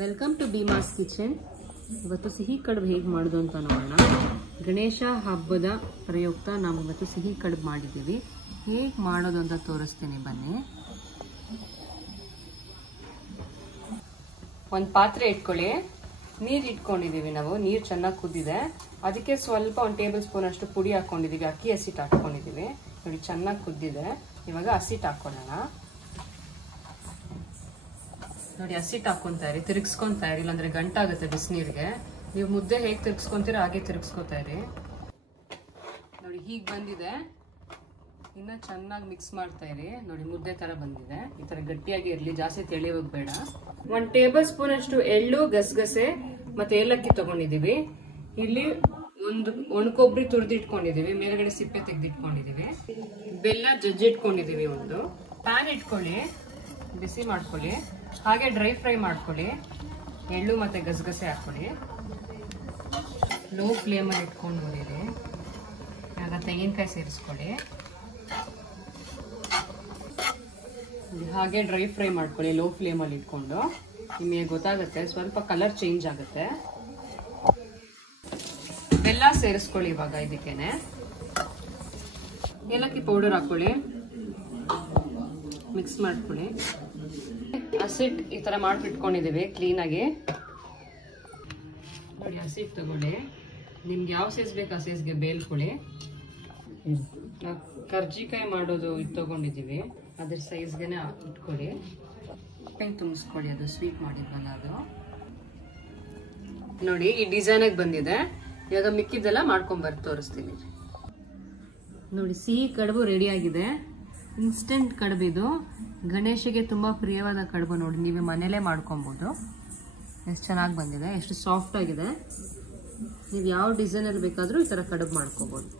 Welcome to Bheemas kitchen. ಇವತ್ತು ಸಿಹಿ ಕಡುಬು ಹೇಗೆ ಮಾಡೋದು ಅಂತ ನೋಡೋಣ. ಗಣೇಶ ಹಬ್ಬದ ಪ್ರಯುಕ್ತ ನಾವು ಇವತ್ತು ಸಿಹಿ ಕಡುಬು ಮಾಡಿದ್ದೀವಿ. ಹೇಗೆ ಮಾಡೋದು ಅಂತ ತೋರಿಸ್ತೀನಿ ಬನ್ನಿ. ಒಂದು ಪಾತ್ರೆ ಇಟ್ಕೊಳ್ಳಿ. ನೀರು ಇಟ್ಕೊಂಡಿದ್ದೀವಿ ನಾವು. ನೀರು ಚೆನ್ನಾಗಿ ಕುದ್ದಿದೆ. ಅದಕ್ಕೆ ಸ್ವಲ್ಪ 1 ಟೇಬಲ್ ಸ್ಪೂನ್ ಅಷ್ಟು ಪುಡಿ ಹಾಕೊಂಡಿದ್ದೀವಿ. ಅಕ್ಕಿ ಹಸಿಟ್ಟು ಹಾಕೊಂಡಿದ್ದೀವಿ. ನೋಡಿ ಚೆನ್ನಾಗಿ ಕುದ್ದಿದೆ. ಇವಾಗ ಹಸಿಟ್ಟು ಹಾಕೊಳ್ಳೋಣ. ನೋಡಿ ಹಸಿಟ್ಟು ಹಾಕೊಂತಾ ಇರಿ, ತಿರುಗಿಸ್ಕೊಂತಾ ಇರಿ, ಇಲ್ಲಾಂದ್ರೆ ಗಂಟಾಗುತ್ತೆ ಬಿಸಿನೀರಿಗೆ. ನೀವು ಮುದ್ದೆ ಹೇಗೆ ತಿರುಗಿಸ್ಕೊಂತೀರೋ ಹಾಗೆ ತಿರುಗಿಸ್ಕೊತಾ ಇರಿ. ನೋಡಿ ಹೀಗೆ ಬಂದಿದೆ. ಇನ್ನ ಚೆನ್ನಾಗಿ ಮಿಕ್ಸ್ ಮಾಡ್ತಾ ಇರಿ. ನೋಡಿ ಮುದ್ದೆ ತರ ಬಂದಿದೆ. ಈ ತರ ಗಟ್ಟಿಯಾಗಿ ಇರಲಿ, ಜಾಸ್ತಿ ತೆಳಿ ಹೋಗ್ಬೇಡ. 1 ಟೇಬಲ್ ಸ್ಪೂನ್ ಅಷ್ಟು ಎಳ್ಳು, ಗಸಗಸೆ ಮತ್ತೆ ಏಲಕ್ಕಿ ತಗೊಂಡಿದೀವಿ. ಇಲ್ಲಿ ಒಂದು ಒಣಕೊಬ್ಬರಿ ತುರಿದಿಟ್ಕೊಂಡಿದೀವಿ. ಮೇಲ್ಗಡೆ ಸಿಪ್ಪೆ ತೆಗೆದಿಟ್ಕೊಂಡಿದೀವಿ. ಬೆಲ್ಲ ಜಜ್ಜಿಟ್ಕೊಂಡಿದೀವಿ. ಒಂದು ಪ್ಯಾನ್ ಇಟ್ಕೊಳ್ಳಿ, ಬಿಸಿ ಮಾಡ್ಕೊಳ್ಳಿ. ಹಾಗೆ ಡ್ರೈ ಫ್ರೈ ಮಾಡ್ಕೊಳ್ಳಿ. ಎಳ್ಳು ಮತ್ತೆ ಗಸಗಸೆ ಹಾಕೊಳ್ಳಿ. ಲೋ ಫ್ಲೇಮಲ್ಲಿ ಇಟ್ಕೊಂಡು ನೋಡಿರಿ. ಆಗ ತೆಂಗಿನಕಾಯಿ ಸೇರಿಸ್ಕೊಳ್ಳಿ. ಹಾಗೆ ಡ್ರೈ ಫ್ರೈ ಮಾಡ್ಕೊಳ್ಳಿ ಲೋ ಫ್ಲೇಮಲ್ಲಿ ಇಟ್ಕೊಂಡು. ನಿಮಗೆ ಗೊತ್ತಾಗುತ್ತೆ, ಸ್ವಲ್ಪ ಕಲರ್ ಚೇಂಜ್ ಆಗುತ್ತೆ. ಬೆಲ್ಲ ಸೇರಿಸ್ಕೊಳ್ಳಿ ಇವಾಗ. ಇದಕ್ಕೇನೆ ಏಲಕ್ಕಿ ಪೌಡರ್ ಹಾಕೊಳ್ಳಿ. ಮಿಕ್ಸ್ ಮಾಡ್ಕೊಳ್ಳಿ. ಹಸಿಟ್ಟು ಈ ತರ ಮಾಡಿಟ್ಕೊಂಡಿದ್ದೀವಿ ಕ್ಲೀನಾಗಿ. ನೋಡಿ ಹಸಿಟ್ಟು ತಗೊಳ್ಳಿ. ನಿಮ್ಗೆ ಯಾವ ಸೈಜ್ ಬೇಕು ಆ ಸೈಜ್ಗೆ ಬೇಲ್ಕೊಳ್ಳಿ. ಕರ್ಜಿಕಾಯಿ ಮಾಡೋದು ಇದು ತಗೊಂಡಿದ್ದೀವಿ. ಅದ್ರ ಸೈಜ್ಗೆನೆ ಇಟ್ಕೊಳ್ಳಿ. ತುಂಬಿಸ್ಕೊಳ್ಳಿ. ಅದು ಸ್ವೀಟ್ ಮಾಡಿದ್ವಲ್ಲ ಅದು. ನೋಡಿ ಈ ಡಿಸೈನಾಗಿ ಬಂದಿದೆ. ಇವಾಗ ಮಿಕ್ಕಿದ್ದೆಲ್ಲ ಮಾಡ್ಕೊಂಡ್ ತೋರಿಸ್ತೀನಿ. ನೋಡಿ ಸಿಹಿ ಕಡುಬು ರೆಡಿ ಆಗಿದೆ. ಇನ್ಸ್ಟೆಂಟ್ ಕಡುಬು ಇದು. ಗಣೇಶಗೆ ತುಂಬಾ ಪ್ರಿಯವಾದ ಕಡುಬು. ನೋಡಿ ನೀವೇ ಮನೇಲೆ ಮಾಡ್ಕೊಬಹುದು. ಎಷ್ಟು ಚೆನ್ನಾಗಿ ಬಂದಿದೆ, ಎಷ್ಟು ಸಾಫ್ಟ್ ಆಗಿದೆ. ನೀವು ಯಾವ ಡಿಸೈನಲ್ಲಿ ಬೇಕಾದ್ರೂ ಈ ತರ ಕಡುಬು ಮಾಡ್ಕೋಬಹುದು.